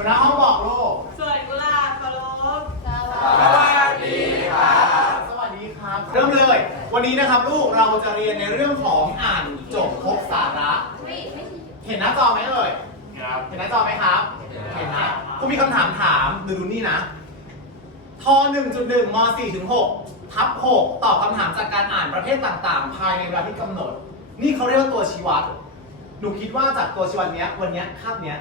หัวหน้าห้องบอกลูก สวยกุหลาบเคารพสวัสดีครับ สวัสดีครับ เริ่มเลย วันนี้นะครับลูกเราจะเรียนในเรื่องของอ่านจบครบสาระเห็นหน้าจอไหมเอ่ย ครับ เห็นหน้าจอไหมครับ เห็นนะกูมีคำถามถามดูดูนี่นะ ท 1.1 ม 4 ถึง 6 ทับ 6 ตอบคำถามจากการอ่านประเภทต่างๆ ภายในเวลาที่กำหนด นี่เขาเรียกว่าตัวชี้วัด หนูคิดว่าจากตัวชี้วัดเนี้ย วันเนี้ยคาบเนี้ย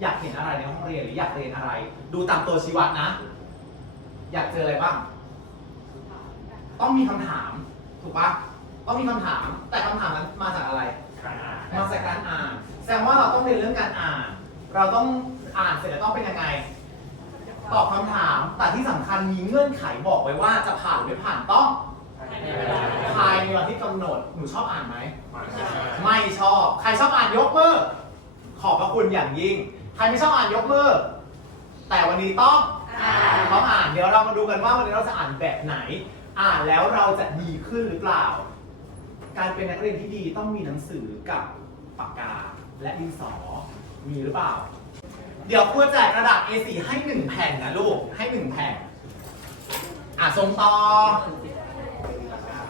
อยากเห็นอะไรในห้องเรียนหรืออยากเรียนอะไร ดูตามตัวชี้วัดนะ อยากเจออะไรบ้าง ต้องมีคำถามถูกปะต้องมีคำถาม แต่คำถามนั้นมาจากอะไร มาจากการอ่าน แสดงว่าเราต้องเรียนเรื่องการอ่าน เราต้องอ่านเสร็จแล้วต้องเป็นยังไง ตอบคำถาม แต่ที่สำคัญมีเงื่อนไขบอกไว้ว่าจะผ่านหรือไม่ผ่านต้องภายในเวลาที่กำหนด หนูชอบอ่านไหม ไม่ชอบ ใครชอบอ่านยกมือ ขอบพระคุณอย่างยิ่ง ใครไม่ชอบอ่านยกมือ แต่วันนี้ต้องต้องอ่าน เดี๋ยวเรามาดูกันว่าวันนี้เราจะอ่านแบบไหน อ่านแล้วเราจะดีขึ้นหรือเปล่า การเป็นนักเรียนที่ดีต้องมีหนังสือกับปากกาและดินสอ มีหรือเปล่า เดี๋ยวครูแจกกระดาษ A4 ให้หนึ่งแผ่นนะลูก ให้หนึ่งแผ่น อะส่งต่อ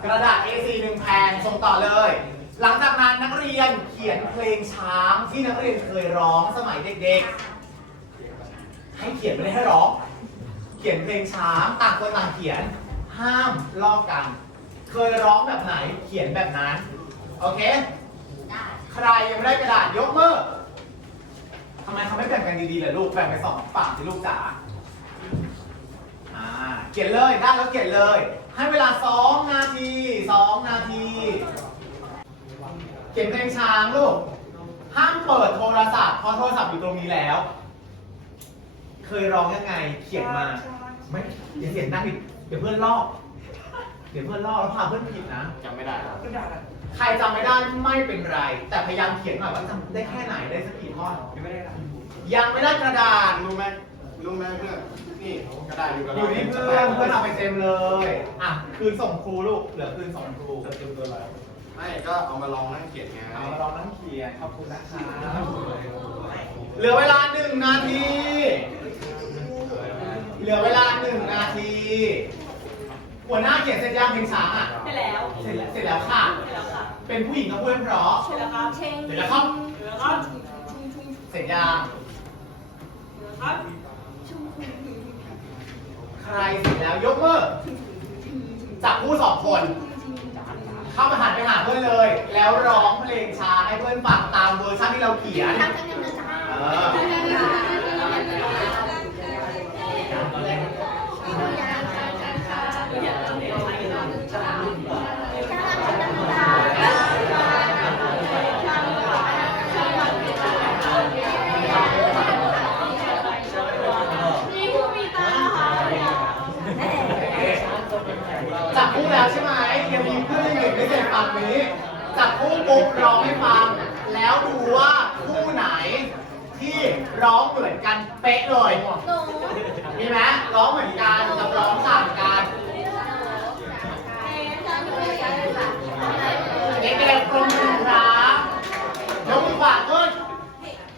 กระดาษ A4 หนึ่งแผ่นส่งต่อเลย หลังจากนั้นนักเรียนเขียนเพลงช้างที่นักเรียนเคยร้องสมัยเด็กๆ ให้เขียนไม่ได้ให้ร้อง เขียนเพลงช้างต่างคนต่างเขียน ห้ามลอกกัน เคยร้องแบบไหนเขียนแบบนั้น โอเค ใครยังไม่ได้กระดาษยกมือทำไมเขาไม่แบ่งกันดีๆเลยลูก แบ่งไปสองฝั่งสิลูกจ๋า อ่า เขียนเลย ได้แล้วเขียนเลย ให้เวลา2นาที 2 นาที เขียนเพลงช้างลูก ห้ามเปิดโทรศัพท์เพราะโทรศัพท์อยู่ตรงนี้แล้ว เคยร้องยังไง เขียนมา ไม่อย่าเขียนได้ดิเดี๋ยวเพื่อนลอก เดี๋ยวเพื่อนลอกแล้วพาเพื่อนผิดนะ จำไม่ได้ครับใครจำไม่ได้ไม่เป็นไร แต่พยายามเขียนหน่อยว่าจำได้แค่ไหนได้สักกี่ท่อนยังไม่ได้ครับยังไม่ได้กระดาษ รู้ไหมรู้ไหมเพื่อนนี่กระดาษอยู่กับอเรายู่ที่เพื่อนเพื่อนเอาไปเต็มเลย อะ คืนส่งครูลูก เหลือคืนส่งครู จะเตรียมตัวแล้ว ไม่ก็เอามาลองนั่งเขียนไงเอามาลองนั่งเขียนขอบคุณนะครับเหลือเวลาหนึ่งนาที เหลือเวลาหนึ่งนาที หัวหน้าเขียนเสร็จยังเพลงช้างอะ เสร็จแล้ว เสร็จแล้วเสร็จแล้วค่ะ เสร็จแล้วค่ะ เป็นผู้หญิงกับเพื่อนเพราะ เสร็จแล้วครับเสร็จแล้วครับ เสร็จแล้วครับเสร็จยังเสร็จแล้วครับใครเสร็จแล้วยกมือจับคู่สองคน เข้ามาหันไปหาเพื่อนเลย แล้วร้องเพลงช้าให้เพื่อนฟังตามเวอร์ชันที่เราเขียน เออจับคู่แล้วใช่ไหมยังมีเพื่อนยังอยู่ไม่เสร็จฝั่งนี้ จับคู่ปุ๊บร้องให้ฟัง แล้วดูว่าคู่ไหนที่ร้องเหมือนกันเป๊ะเลย มีไหมร้องเหมือนกันกับร้องต่างกันเด็กๆปรบมือครับยกมือขวาขึ้น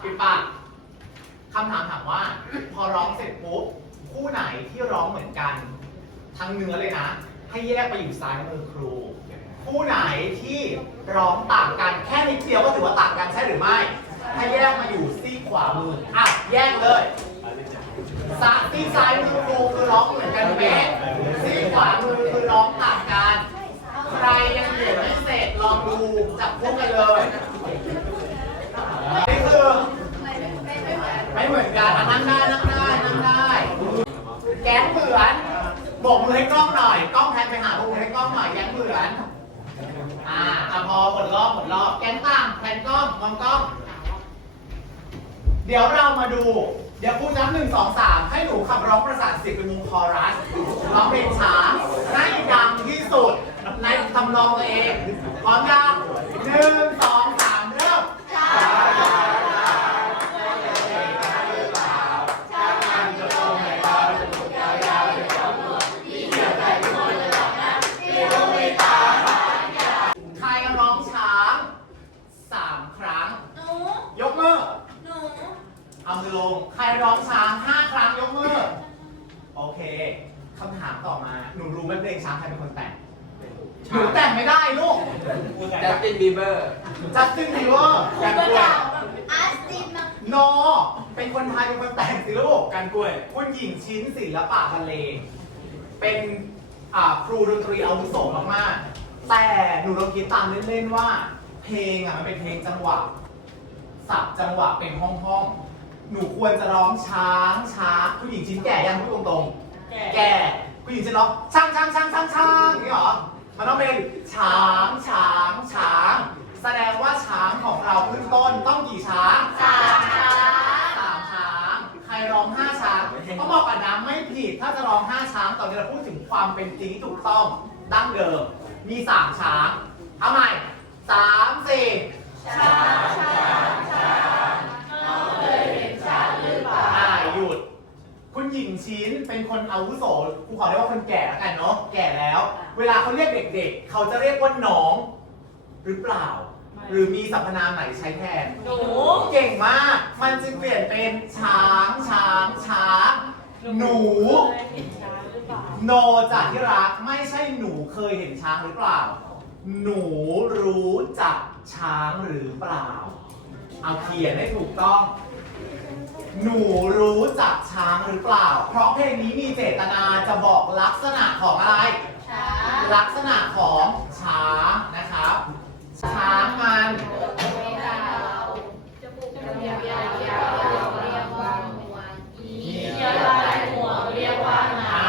ปิดปากคำถามถามว่า พอ ร้องเสร็จปุ๊บคู่ไหนที่ร้องเหมือนกัน ทั้งเนื้อเลยนะ ให้แยกไปอยู่ซ้ายมือครู คู่ไหนที่ร้องต่างกันแค่นิดเดียวก็ถือว่าต่างกันใช่หรือไม่ให้แยกมาอยู่ซีขวามืออะแยกเลยซ้ายซีซ้ายมือครูคือร้องเหมือนกันเป๊ะซีขวามือคือร้องต่างกัน ใครยังเขียนไม่เสร็จลองดูจับคู่กันเลยนี่คือไม่เหมือนกันอะนั่งได้นั่งได้นั่งได้ แก๊งเหมือนโบกมือให้กล้องหน่อย กล้องแทนไปหาโบกมือให้กล้องหน่อยแก๊งเหมือน อ่าอะพอหมดรอบหมดรอบ แก๊งต่างแทนกล้องมองกล้อง เดี๋ยวเรามาดู เดี๋ยวครูนับหนึ่งสองสามให้หนูขับร้องประสานเสียงเป็นวงคอรัสร้องเพลงช้าให้ดังที่สุดในทำนองตัวเองพร้อมยังหนึ่งสอง เอามือลง ใครร้องช้างห้าครั้งยกมือ โอเคคำถามต่อมา หนูรู้ไหมเพลงช้างใครเป็นคนแต่ง หนูแต่งไม่ได้ลูก จัสตินบีเบอร์ จัสตินบีเวอร์กันกล้วยอาร์ตินมาโนเป็นคนไทยเป็นคนแต่งสิลูก กันกล้วย คุณหญิงชิ้นศิลปะบรรเลงเป็นอ่าครูดนตรีอาวุโสมากๆ แต่หนูลองคิดตามเล่นๆว่า เพลงอะมันเป็นเพลงจังหวะ สับจังหวะเป็นห้องๆ หนูควรจะร้องช้างช้างคุณหญิงชิ้นแก่ยังพูดตรงๆแก่คุณหญิงจะร้องช้างช้างช้างช้างช้างอย่างนี้เหรอมันต้องเป็นช้างช้างช้าง แสดงว่าช้างของเราขึ้นต้นต้องกี่ช้างสามช้าสามช้าง ใครร้องห้าช้างเขาบอกกันนะไม่ผิดถ้าจะร้องห้าช้างตอนนี้เราพูดถึงความเป็นจริงที่ถูกต้องดั้งเดิมมีสามช้างเอาใหม่สามสี่ช้าช้าช้ หญิงชิ้นเป็นคนอาวุโสกูขอเรียกว่าคนแก่แล้วกันเนาะแก่แล้ว เวลาเขาเรียกเด็กๆ เขาจะเรียกว่าน้อง หรือเปล่า หรือมีสรรพนามไหนใช้แทนหนู เก่งมาก มันจึงเปลี่ยนเป็นช้างช้างช้างหนูเคยเห็นช้างหรือเปล่าโนจากที่รักไม่ใช่หนูเคยเห็นช้างหรือเปล่า หนูรู้จักช้างหรือเปล่า เอาเขียนให้ถูกต้อง หนูรู้จักช้างหรือเปล่า เพราะเพลงนี้มีเจตนาจะบอกลักษณะของอะไร ช้าลักษณะของช้างนะครับ ช้างมันไม่ดาวจมูกยาวยาวยาวยาวเรียกว่าหัวอีเกี่ยวลายหัวเรียกว่าหางอ่า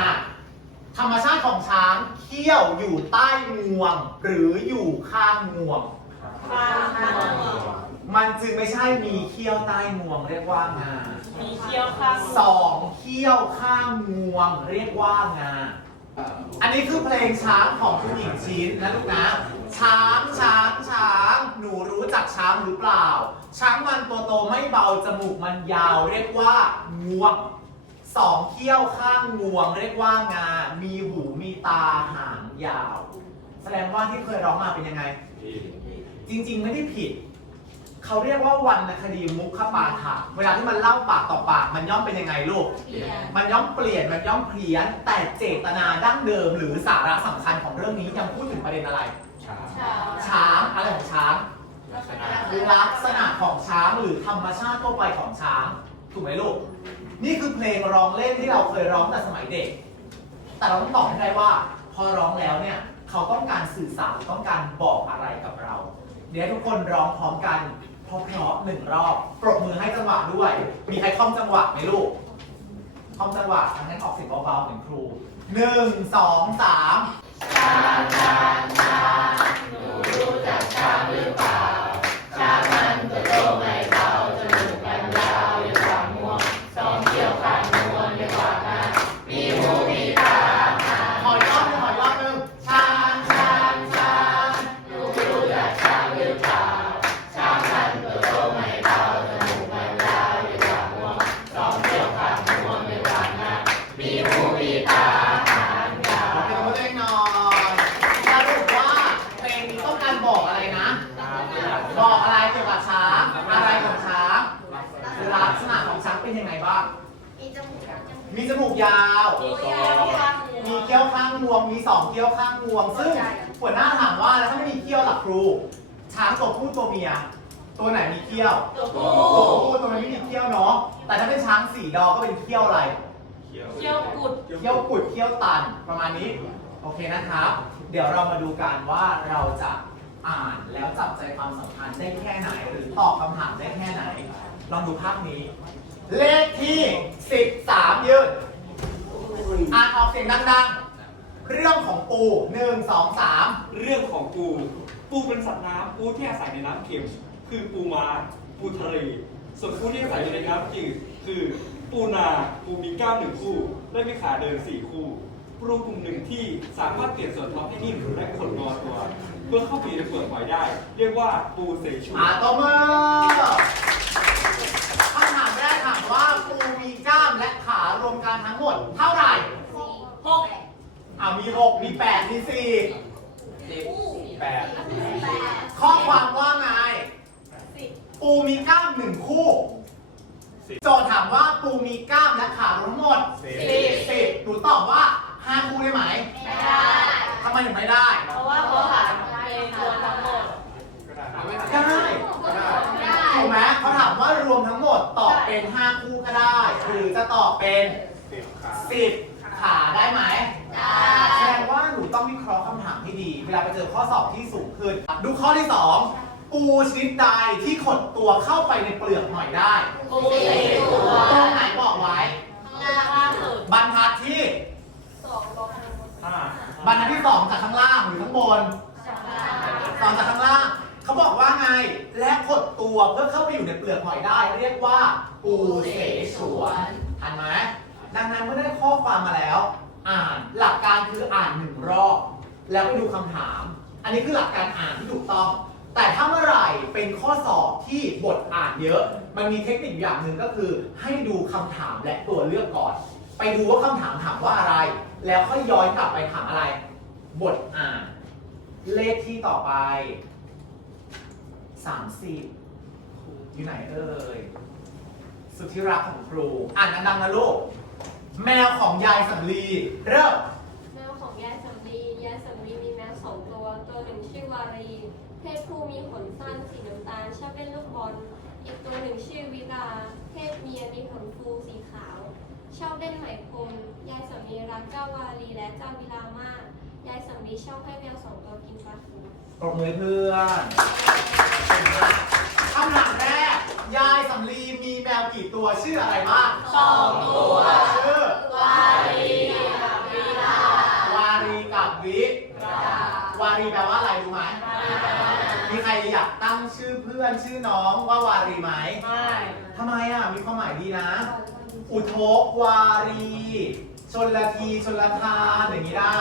ธรรมชาติของช้างเขี้ยวอยู่ใต้งวง หรืออยู่ข้างงวงฟางหัว มันจึงไม่ใช่มีเขี้ยวใต้งวงเรียกว่างามีเขี้ยวข้างสองเขี้ยวข้างงวงเรียกว่างา อันนี้คือเพลงช้างของคุณหญิงชิ้นนะลูกนะ ช้างช้างช้าง หนูรู้จักช้างหรือเปล่า ช้างมันตัวโตไม่เบาจมูกมันยาว เรียกว่างวงสองเขี้ยวข้างงวง เรียกว่างา มีหูมีตาหางยาว แสดงว่าที่เคยร้องมาเป็นยังไง จริง ๆ ไม่ได้ผิด เขาเรียกว่าวรรณคดีมุขปาฐะเวลาที่มันเล่าปากต่อปากมันย่อมเป็นยังไงลูก เปลี่ยน มันย่อมเปลี่ยน มันย่อมเพี้ยน แต่เจตนาดั้งเดิม หรือสาระสำคัญของเรื่องนี้ยังพูดถึงประเด็นอะไรช้าช้าช้างอะไรของช้าง ลักษณะลักษณะของช้างหรือธรรมชาติทั่วไปของช้าง ถูกไหมลูก นี่คือเพลงร้องเล่นที่เราเคยร้องแต่สมัยเด็ก แต่เราต้องตอบให้ได้ว่า พอร้องแล้วเนี่ย เขาต้องการสื่อสารต้องการบอกอะไรกับเรา เดี๋ยวให้ทุกคนร้องพร้อมกัน เพราะหนึ่งรอบ ปรบมือให้จังหวะด้วย มีใครคล่อมจังหวะไหมลูกคล่อมจังหวะทั้งนั้นออกเสียงเบาๆเหมือนครูหนึ่งสองสาม มูกยาวจมูกมีจมูกยาว มีเขี้ยวข้างหัวมีเขี้ยวข้างงวง มีสองเขี้ยวข้างงวง ซึ่งหัวหน้าถามว่าแล้วถ้าไม่มีเขี้ยวหลักครู ช้างตัวผู้ตัวเมีย ตัวไหนมีเขี้ยว ตัวผู้ตัวผู้ตัวนั้นไม่มีเขี้ยวเนาะ แต่ถ้าเป็นช้างสีดอก็เป็นเขี้ยวอะไรเขี้ยวกุดเขี้ยวกุดเขี้ยวตันประมาณนี้ โอเคนะครับ เดี๋ยวเรามาดูกันว่าเราจะอ่านแล้วจับใจความสำคัญได้แค่ไหน หรือตอบคำถามได้แค่ไหน ลองดูภาพนี้ เลขที่ 13 ยืนอ่านออกเสียงดังๆ เรื่องของปู1 2 3เรื่องของปู ปูเป็นสัตว์น้ำปูที่อาศัยในน้ำเค็ม คือปูม้า ปูทะเล ส่วนปูที่อาศัยอยู่ในน้ำจืดคือ ปูนา ปูมีกล้ามหนึ่งคู่ และมีขาเดินสี่คู่ ปูกลุ่มหนึ่งที่สามารถเปลี่ยนส่วนท้องให้นิ่มและขดงอตัว เพื่อเข้าไปในเปลือกหอยได้ เรียกว่าปูเสฉวนอ่าตบมือคำถามแรกถามว่าปูมีกล้ามและขารว มกันทั้งหมด เท่าไหร่หกอ่ามี6มี8มี4สิบแปดข้อความว่าไงปูมีกล้ามหนึ่งคู่โจทย์ถามว่าปูมีกล้ามและขารวมทั้งหมดสิบสิบหนูตอบว่าห้าคู่ได้ไหมไม่ได้ทำไมถึงไม่ได้ เพราะว่าเขาหารเป็นรวมทั้งหมดก็ได้ได้ก็ได้ได้ถูกไหมเขาถามว่ารวมทั้งหม ดตอบเป็น 5 คู่ก็ได้ หรือจะตอบเป็น สิบขา10 ขาได้ไหมได้แสดงว่าหนูต้องวิเคราะห์คำถามให้ดี เวลาไปเจอข้อสอบที่สูงขึ้น ดูข้อที่ 2 ปูชนิดใดที่ขดตัวเข้าไปในเปลือกหอยได้ ปูสี่ตัว ตรงไหนบอกไว้ ข้างล่างสุดบรรทัดที่สองลบห้าบรรทัดที่ 2 จากข้างล่างหรือข้างบน สองตอนจากข้างล่าง เขาบอกว่าไง และขดตัวเพื่อเข้าไปอยู่ในเปลือกหอยได้ เรียกว่าปูเสฉวนทันไหมดังนั้นเมื่อได้ข้อความมาแล้ว อ่านหลักการคืออ่านหนึ่งรอบ แล้วไปดูคำถาม อันนี้คือหลักการอ่านที่ถูกต้อง แต่ถ้าเมื่อไหร่เป็นข้อสอบที่บทอ่านเยอะ มันมีเทคนิคอย่างหนึ่งก็คือ ให้ดูคำถามและตัวเลือกก่อน ไปดูว่าคำถามถามว่าอะไร แล้วค่อยย้อนกลับไปถามอะไร บทอ่าน เลขที่ต่อไป 30อยู่ไหนเอ่ย สุดที่รักของครู อ่านดังๆนะลูก แมวของยายสำลี เริ่ม แมวของยายสำลียายสำลีมีแมวสองตัว ตัวหนึ่งชื่อวารี เพศผู้มีขนสั้นสีน้ำตาลชอบเล่นลูกบอล อีกตัวหนึ่งชื่อวิลา เพศเมียมีขนฟูสีขาว ชอบเล่นไหมพรมยายสำลีรักเจ้าวารีและเจ้าวิลามาก ยายสำลีชอบให้แมวสองตัวกินปลาทู ปรบมือให้เพื่อนเก่งมากคำถามแรก ยายสำลีมีแมวกี่ตัวชื่ออะไรบ้างสองตัวชื่อ วารีกับวิลาวารีกับวิ วารีแปลว่าอะไรรู้ไหม มีใครอยากตั้งชื่อเพื่อนชื่อน้องว่าวารีไหม ไม่ทำไมอะ มีความหมายดีนะ อุทกวารี ชนละทีชนละทานอย่างนี้ได้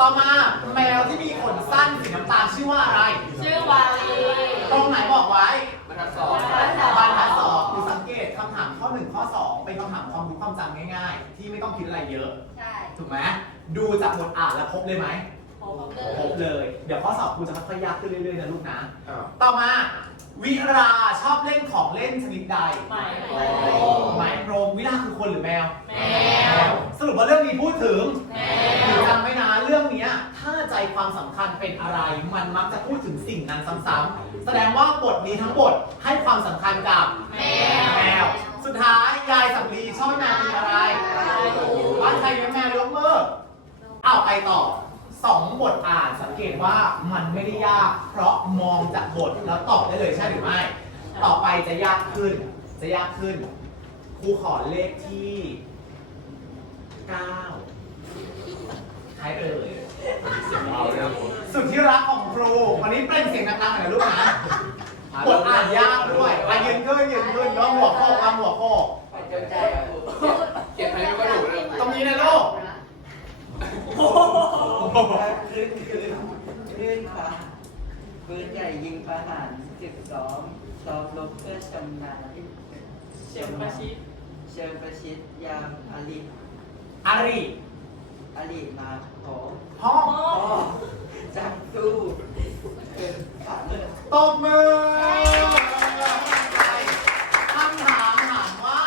ต่อมาแมวที่มีขนสั้นสีน้ำตาลชื่อว่าอะไร ชื่อวารีตรงไหนบอกไว้บรรทัดสองบรรทัดสองคือสังเกตคำถามข้อหนึ่งข้อสองเป็นคำถามความรู้ความจำง่ายๆ ที่ไม่ต้องคิดอะไรเยอะ ใช่ถูกไหมดูจากบทอ่านแล้วครบเลยไหมครบเลครยบเลย เดี๋ยวข้อสอบครูจะค่อยๆยากขึ้นเรื่อยๆนะลูกนะอ้าวต่อมา วิราชอบเล่นของเล่นชนิดใดไหมหมายโพรมวิราคือคนหรือแมว แมว สรุปว่าเรื่องนี้พูดถึงแมหนูวจำไว้นะ เรื่องนี้ถ้าใจความสำคัญเป็นอะไร มันมักจะพูดถึงสิ่งนั้นซ้ำๆแสดงว่าบทนี้ทั้งบทให้ความสำคัญกับแมวแมวสุดท้ายยายสำลีชอบแมวกินอะไรบ้านใครเลี้ยงแมวยกมือเอาไปต่อสองบทอ่านสังเกตว่ามันไม่ได้ยาก เพราะมองจากบทแล้วตอบได้เลยใช่หรือไม่ ต่อไปจะยากขึ้น จะยากขึ้นครูขอเลขที่9ใครเอ่ย สียงเราเลยนะผมสุดที่รักของครูวันนี้เป็นเสียงดังๆหน่อยนะลูกนะบทอ่านยากด้วยอะยืนขึ้นยืนขึ้นแล้วหัวโคกวางหัวโคกไปจนใจอะครูเก็บให้ดูก็ดูนะตรงนี้นะลูกขึ้นขึ้นขึ้นฟ้าปืนใหญ่ยิงประหารสิบสองซ้อมรบเพื่อชำนาญเชียงประชิดเชิญประชิดยามอลิอารีอลิมาขอ ห้องพ่อจังสู้เกิดฝันตบมือคำถามถามว่า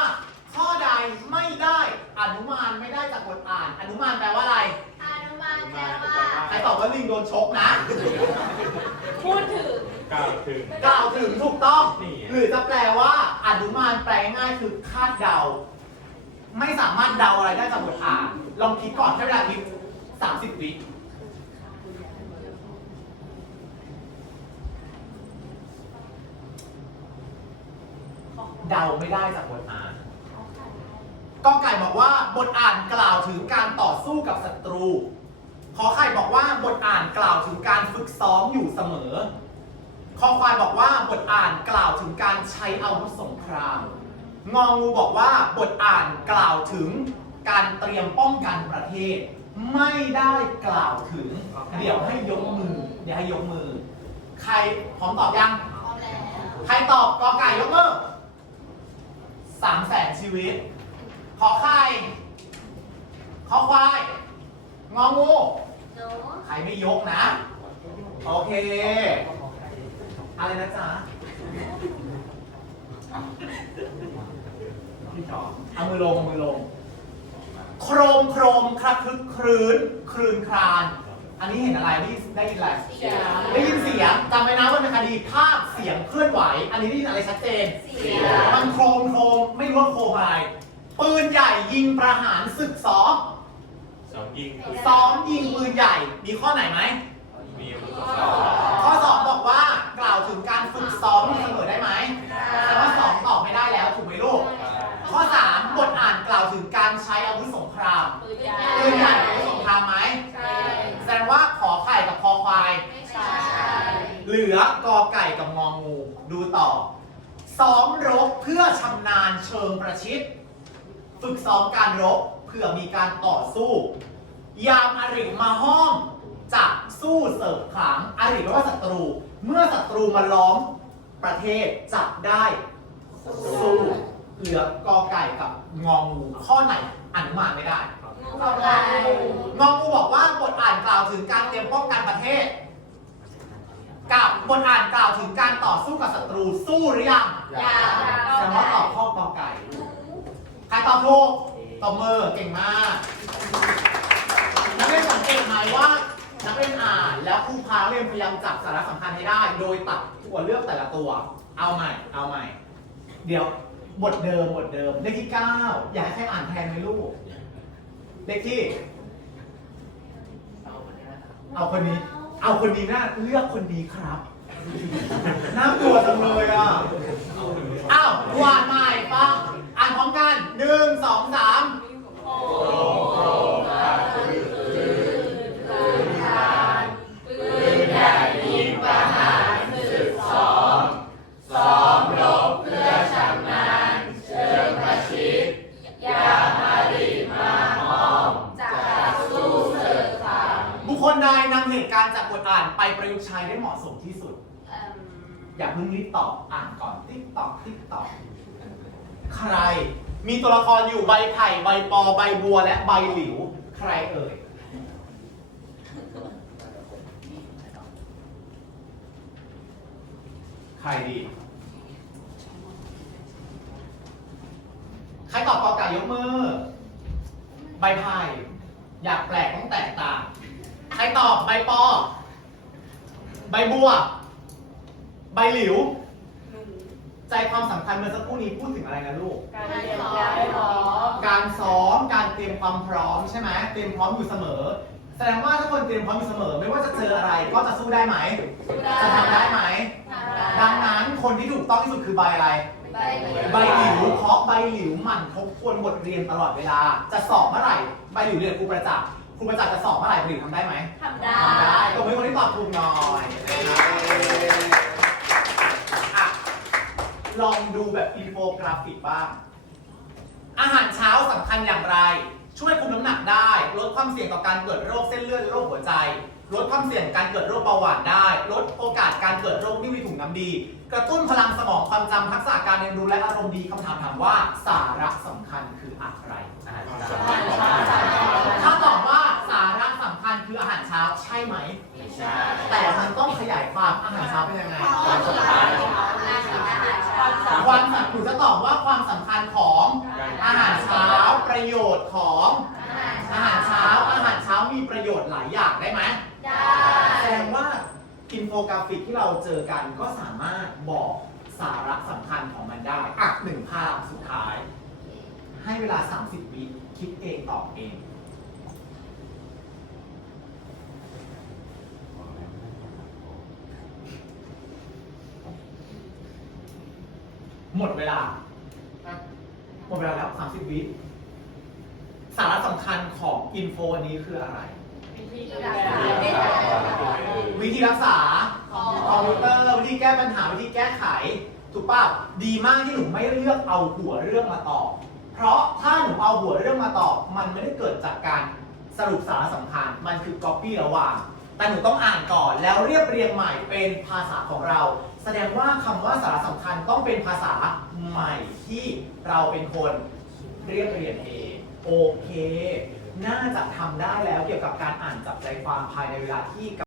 ข้อใดไม่ได้อนุมานไม่ได้จากบทอ่าน อนุมานแปลว่าอะไร อนุมานแปลว่า ใครตอบว่าลิงโดนชกนะ พูดถึงกล่าวถึงกล่าวถึงถูกต้องนี่หรือจะแปลว่า อนุมานแปลง่ายคือคาดเดา ไม่สามารถเดาอะไรได้จากบทอ่าน ลองคิดก่อนใช้เวลาคิด30วิ ดาไม่ได้จากบทอ่านกอไก่บอกว่าบทอ่านกล่าวถึงการต่อสู้กับศัตรู ขอไข่บอกว่าบทอ่านกล่าวถึงการฝึกซ้อมอยู่เสมอ คอควายบอกว่าบทอ่านกล่าวถึงการใช้อาวุธสงคราม งองูบอกว่าบทอ่านกล่าวถึงการเตรียมป้องกันประเทศ ไม่ได้กล่าวถึง เดี๋ยวให้ยกมือ เดี๋ยวให้ยกมือ ใครพร้อมตอบยัง พร้อมแล้ว ใครตอบกอไก่ยกมือ สามแสนชีวิต ขอไข่ขอควาย งองูหนูใครไม่ยกนะ โอเค อะไรนะจ๊ะเอามือลงเอามือลง โครมโครมคระคึกครื้นครืนคราน อันนี้เห็นอะไรได้ยินได้ยินอะไร เสียง ได้ยินเสียงจำไว้นะว่าในคดีภาพเสียงเคลื่อนไหว อันนี้ได้ยินอะไรชัดเจน เสียง มันโครมโครมไม่รู้ว่าโครมอะไร ปืนใหญ่ยิงประหารศึกซ้อมสองยิงซ้อมยิงปืนใหญ่ มีข้อไหนไหม มีอาวุธข้อสองบอกว่ากล่าวถึงการฝึกซ้อมเสมอได้ไหมแต่ว่าสองตอบไม่ได้แล้วถูกไหมลูก ข้อสามบทอ่านกล่าวถึงการใช้อาวุธสงคราม ปืนใหญ่ ปืนใหญ่อาวุธสงครามไหม ใช่ แสดงว่าขอไข่กับคอควาย ไม่ใช่ เหลือกอไก่กับงองู ดูต่อ ซ้อมรบเพื่อชำนาญเชิงประชิด ฝึกซ้อมการรบเพื่อมีการต่อสู้ ยามอริมาห้อมจะสู้เสิร์ฟขลังอริแปลว่าศัตรู เมื่อศัตรูมาล้อมประเทศจะได้ สู้ เหลือกอไก่กับงองูข้อไหนอนุมานไม่ได้งอไก่งองูบอกว่าบทอ่านกล่าวถึงการเตรียมป้องกันประเทศกั บบทอ่านกล่าวถึงการต่อสู้กับศัตรูสู้หรือยังยาแสดงว่าตอบข้อกอไก่ ใครตอบถูกตบมือเก่งมาก นักเรียนสังเกตไหมว่า นักเรียนอ่านแล้วครูพานักเรียนพยายามจับสาระสำคัญให้ได้ โดยตัดตัวเลือกแต่ละตัว เอาใหม่ เอาใหม่ เดี๋ยวบทเดิมบทเดิม เลขที่9อยากให้ใครอ่านแทนไหมลูก เลขที่ เอาคนนี้ เอาคนนี้นะเลือกคนนี้ครับ น่ากลัวจังเลยอะ อ้าววาดใหม่ปังอ่านพร้อมกันหนึ่งสองสามโอ้ มีตัวละครอยู่ใบไผ่ใบปอใบบัวและใบหลิว ใครเอ่ย ใครดี ใครตอบกอไก่ยกมือ ใบไผ่อยากแปลกต้องแตกต่าง ใครตอบใบปอ ใบบัว ใบหลิว ใจความสำคัญเมื่อสักครู่นี้พูดถึงอะไรนะลูก การเตรียมการพร้อมการซ้อม การเตรียมความพร้อมใช่ไหมเตรียมพร้อมอยู่เสมอ แสดงว่าถ้าคนเตรียมพร้อมอยู่เสมอ ไม่ว่าจะเจออะไรก็จะสู้ได้ไหม จะทำได้ไหม ดังนั้นคนที่ถูกต้องที่สุดคือใบอะไร ใบหลิวเพราะใบหลิวหมั่นทบทวนบทเรียนตลอดเวลา จะสอบเมื่อไหร่ใบหลิวเรียนครูประจักษ์ครูประจักษ์จะสอบเมื่อไหร่ใบหลิวทำได้ไหมทำได้ทำได้ตรงนี้คนที่ตอบถูกหน่อยอะ ลองดูแบบอินโฟกราฟิกบ้าง อาหารเช้าสำคัญอย่างไร ช่วยคุมน้ำหนักได้ ลดความเสี่ยงต่อการเกิดโรคเส้นเลือดโรคหัวใจ ลดความเสี่ยงการเกิดโรคเบาหวานได้ ลดโอกาสการเกิดโรคนิ่วในถุงน้ำดี กระตุ้นพลังสมองความจำทักษะการเรียนรู้และอารมณ์ดีคำถามถามว่าสาระสำคัญคืออะไรถ้าตอบว่าสาระสำคัญคืออาหารเช้าใช่ไหมใช่ แต่มันต้องขยายความอาหารเช้าเป็นยังไง ความสำคัญห นูจะตอบว่าความสำคัญของอาหารเช้าประโยชน์ของอาหารเช้าอาหารเช้ามีประโยชน์หลายอย่างได้ไหมแสดงว่าอินโฟกราฟิกที่เราเจอกันก็สามารถบอกสาระสำคัญของมันได้อะหนึ่งภาพสุดท้าย ให้เวลา 30วิคิดเองตอบเอง หมดเวลา หมดเวลาแล้ว 30 วิสาระสำคัญของอินโฟวันนี้คืออะไรวิธีรักษาคอมพิวเตอร์วิธีแก้ปัญหาวิธีแก้ไข ถูกป่ะดีมากที่หนูไม่เลือกเอาหัวเรื่องมาตอบ เพราะถ้าหนูเอาหัวเรื่องมาตอบ มันไม่ได้เกิดจากการสรุปสาระสำคัญ มันคือ copy ระหว่าง แต่หนูต้องอ่านก่อนแล้วเรียบเรียงใหม่เป็นภาษาของเรา แสดงว่าคำว่าสาระสำคัญต้องเป็นภาษาใหม่ที่เราเป็นคนเรียบเรียงเองโอเค น่าจะทำได้แล้วเกี่ยวกับการอ่านจับใจความภายในเวลาที่